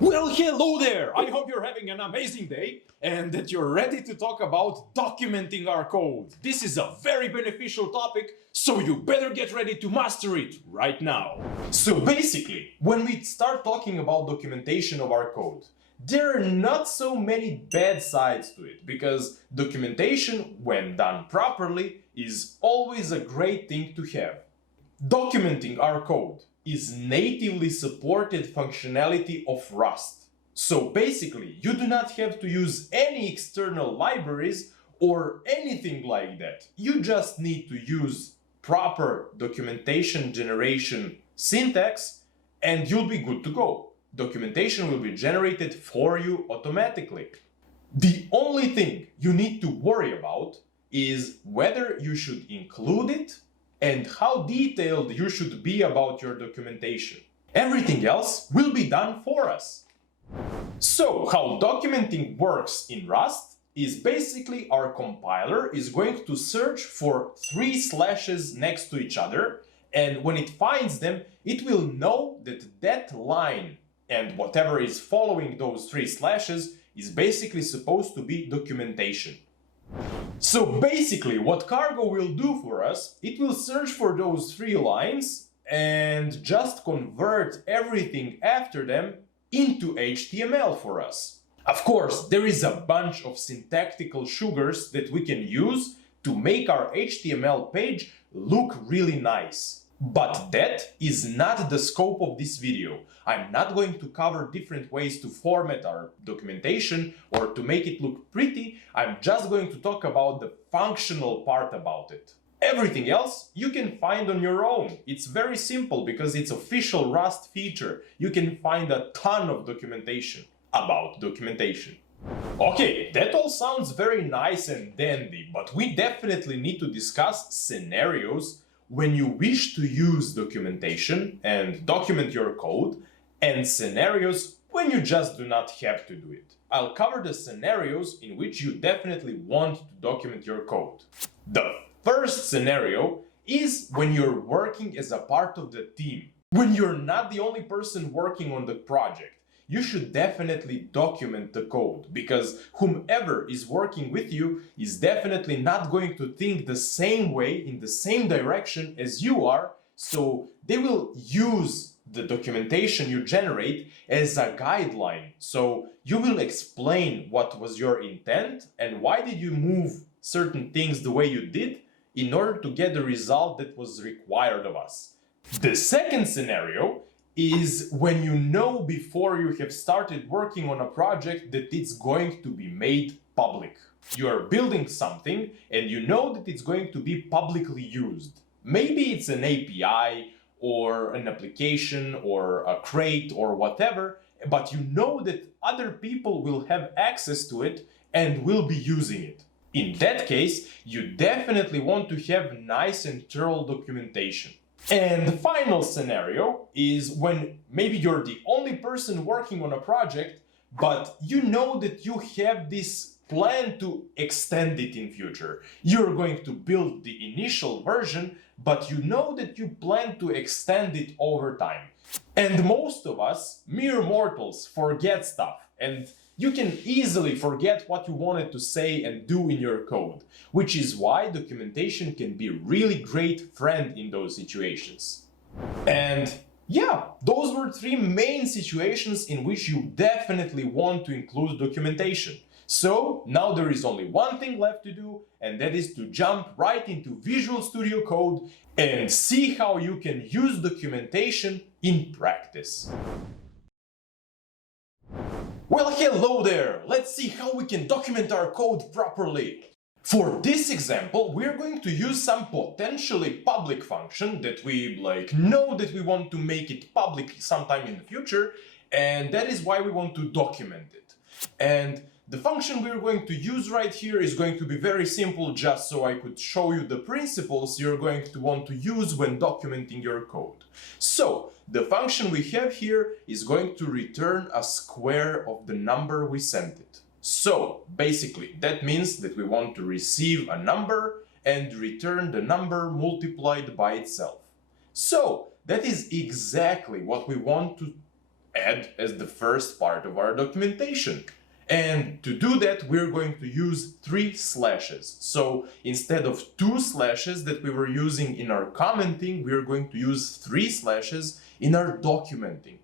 Well, hello there! I hope you're having an amazing day and that you're ready to talk about documenting our code. This is a very beneficial topic, so you better get ready to master it right now. So basically, when we start talking about documentation of our code, there are not so many bad sides to it, because documentation, when done properly, is always a great thing to have. Documenting our code is natively supported functionality of Rust. So basically, you do not have to use any external libraries or anything like that. You just need to use proper documentation generation syntax and you'll be good to go. Documentation will be generated for you automatically. The only thing you need to worry about is whether you should include it and how detailed you should be about your documentation. Everything else will be done for us. So, how documenting works in Rust is basically our compiler is going to search for 3 slashes next to each other, and when it finds them, it will know that that line and whatever is following those 3 slashes is basically supposed to be documentation. So basically, what Cargo will do for us, it will search for those 3 lines and just convert everything after them into HTML for us. Of course, there is a bunch of syntactical sugars that we can use to make our HTML page look really nice. But that is not the scope of this video. I'm not going to cover different ways to format our documentation or to make it look pretty. I'm just going to talk about the functional part about it. Everything else you can find on your own. It's very simple because it's official Rust feature. You can find a ton of documentation about documentation. Okay, that all sounds very nice and dandy, but we definitely need to discuss scenarios when you wish to use documentation and document your code, and scenarios when you just do not have to do it. I'll cover the scenarios in which you definitely want to document your code. The first scenario is when you're working as a part of the team. When you're not the only person working on the project, you should definitely document the code, because whomever is working with you is definitely not going to think the same way in the same direction as you are, so they will use the documentation you generate as a guideline. So you will explain what was your intent and why did you move certain things the way you did in order to get the result that was required of us. The second scenario is when you know before you have started working on a project that it's going to be made public. You are building something and you know that it's going to be publicly used. Maybe it's an API or an application or a crate or whatever, but you know that other people will have access to it and will be using it. In that case, you definitely want to have nice and thorough documentation. And the final scenario is when maybe you're the only person working on a project, but you know that you have this plan to extend it in future. You're going to build the initial version, but you know that you plan to extend it over time. And most of us, mere mortals, forget stuff, and you can easily forget what you wanted to say and do in your code, which is why documentation can be a really great friend in those situations. And yeah, those were 3 main situations in which you definitely want to include documentation. So now there is only one thing left to do, and that is to jump right into Visual Studio Code and see how you can use documentation in practice. Well, hello there! Let's see how we can document our code properly. For this example, we're going to use some potentially public function that we know that we want to make it public sometime in the future, and that is why we want to document it. And the function we're going to use right here is going to be very simple, just so I could show you the principles you're going to want to use when documenting your code. So, the function we have here is going to return a square of the number we sent it. So, basically, that means that we want to receive a number and return the number multiplied by itself. So, that is exactly what we want to add as the first part of our documentation. And to do that, we're going to use 3 slashes. So instead of 2 slashes that we were using in our commenting, we're going to use 3 slashes in our documenting.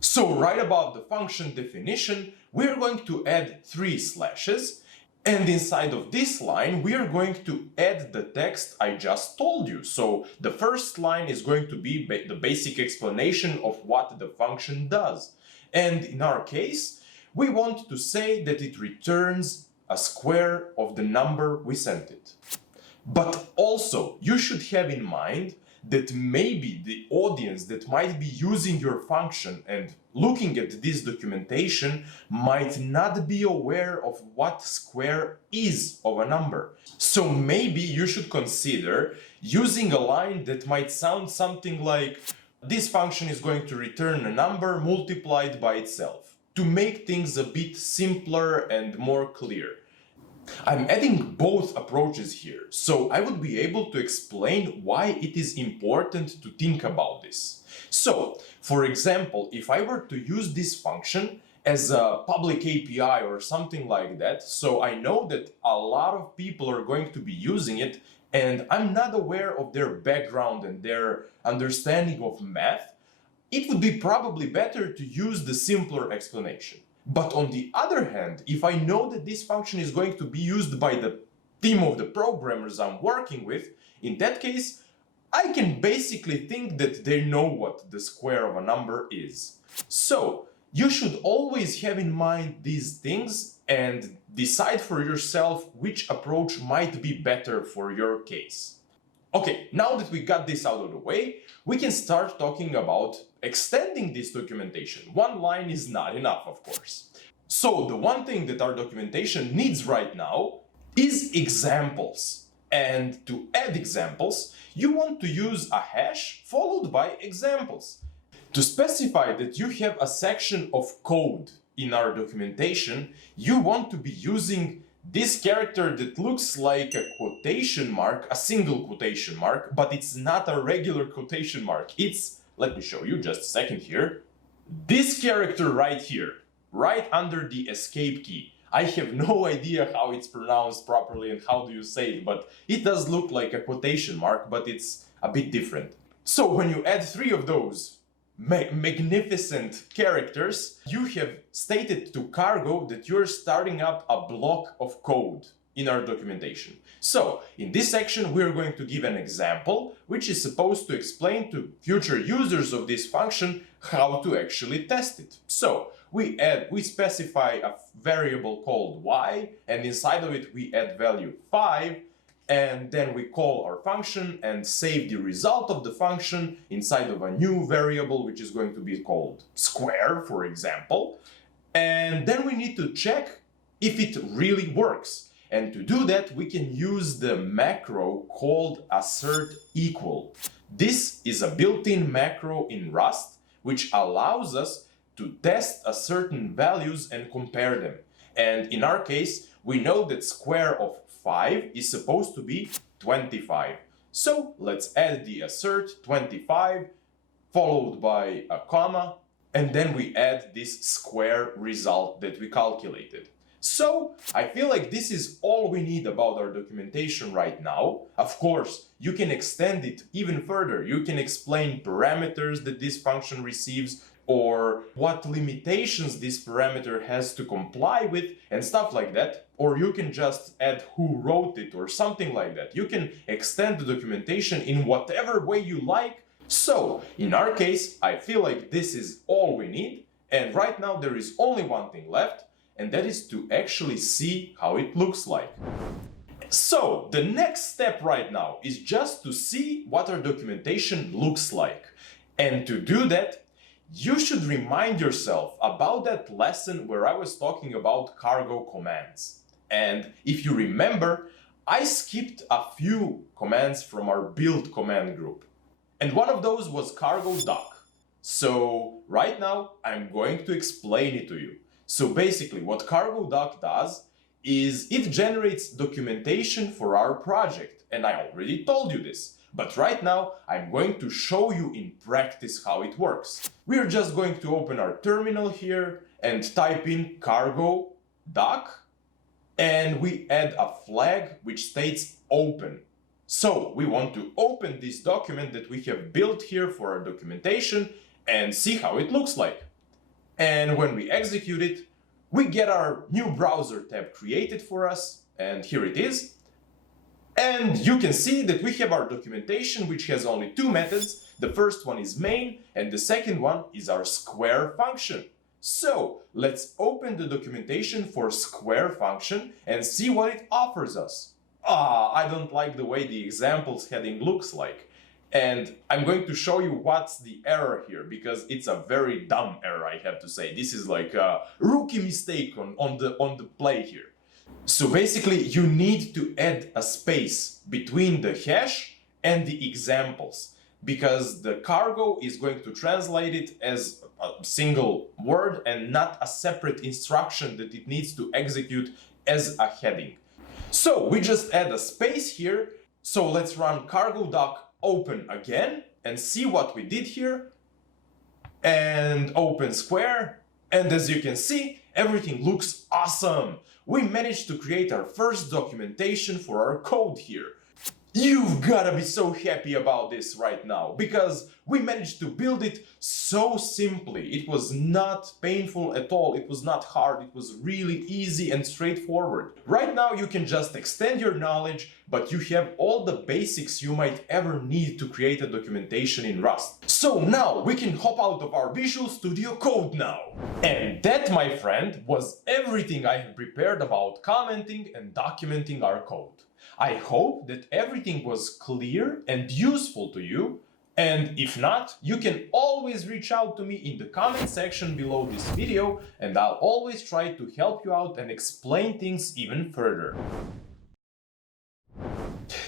So right above the function definition, we're going to add 3 slashes. And inside of this line, we are going to add the text I just told you. So the first line is going to be the basic explanation of what the function does. And in our case, we want to say that it returns a square of the number we sent it. But also, you should have in mind that maybe the audience that might be using your function and looking at this documentation might not be aware of what square is of a number. So maybe you should consider using a line that might sound something like, this function is going to return a number multiplied by itself, to make things a bit simpler and more clear. I'm adding both approaches here, so I would be able to explain why it is important to think about this. So, for example, if I were to use this function as a public API or something like that, so I know that a lot of people are going to be using it, and I'm not aware of their background and their understanding of math, it would be probably better to use the simpler explanation. But on the other hand, if I know that this function is going to be used by the team of the programmers I'm working with, in that case, I can basically think that they know what the square of a number is. So, you should always have in mind these things and decide for yourself which approach might be better for your case. Okay, now that we got this out of the way, we can start talking about extending this documentation. One line is not enough, of course. So the one thing that our documentation needs right now is examples. And to add examples, you want to use a hash followed by examples. To specify that you have a section of code in our documentation, you want to be using this character that looks like a quotation mark, a single quotation mark, but it's not a regular quotation mark. It's, let me show you just a second here, this character right here, right under the escape key. I have no idea how it's pronounced properly and how do you say it, but it does look like a quotation mark, but it's a bit different. So when you add 3 of those magnificent characters, you have stated to Cargo that you're starting up a block of code in our documentation. So, in this section, we're going to give an example, which is supposed to explain to future users of this function how to actually test it. So, we specify a variable called y, and inside of it we add value 5, and then we call our function and save the result of the function inside of a new variable which is going to be called square, for example. And then we need to check if it really works. And to do that, we can use the macro called assert equal. This is a built-in macro in Rust which allows us to test a certain values and compare them. And in our case, we know that square of 5 is supposed to be 25. So let's add the assert 25 followed by a comma, and then we add this square result that we calculated. So I feel like this is all we need about our documentation right now. Of course, you can extend it even further. You can explain parameters that this function receives, or what limitations this parameter has to comply with, and stuff like that. Or you can just add who wrote it or something like that. You can extend the documentation in whatever way you like. So, in our case, I feel like this is all we need, and right now there is only one thing left, and that is to actually see how it looks like. So, the next step right now is just to see what our documentation looks like. And to do that, you should remind yourself about that lesson where I was talking about cargo commands. And if you remember, I skipped a few commands from our build command group. And one of those was cargo doc. So right now I'm going to explain it to you. So basically what cargo doc does is it generates documentation for our project. And I already told you this. But right now, I'm going to show you in practice how it works. We're just going to open our terminal here and type in cargo doc, and we add a flag which states open. So we want to open this document that we have built here for our documentation and see how it looks like. And when we execute it, we get our new browser tab created for us, and here it is. And you can see that we have our documentation which has only two methods. The first one is main and the second one is our square function. So let's open the documentation for square function and see what it offers us. I don't like the way the examples heading looks like. And I'm going to show you what's the error here, because it's a very dumb error, I have to say. This is like a rookie mistake on the play here. So basically, you need to add a space between the hash and the examples, because the cargo is going to translate it as a single word and not a separate instruction that it needs to execute as a heading. So we just add a space here. So let's run cargo doc open again and see what we did here. And open square. And as you can see, everything looks awesome. We managed to create our first documentation for our code here. You've gotta be so happy about this right now, because we managed to build it so simply. It was not painful at all, it was not hard, it was really easy and straightforward. Right now you can just extend your knowledge, but you have all the basics you might ever need to create a documentation in Rust. So now we can hop out of our Visual Studio Code now. And that, my friend, was everything I have prepared about commenting and documenting our code. I hope that everything was clear and useful to you, and if not, you can always reach out to me in the comment section below this video, and I'll always try to help you out and explain things even further.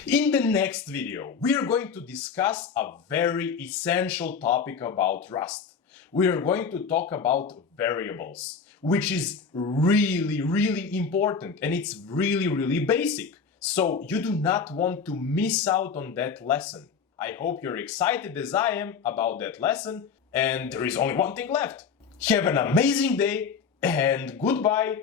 In the next video, we are going to discuss a very essential topic about Rust. We are going to talk about variables, which is really important, and it's really basic. So you do not want to miss out on that lesson. I hope you're excited as I am about that lesson, and there is only one thing left. Have an amazing day and goodbye!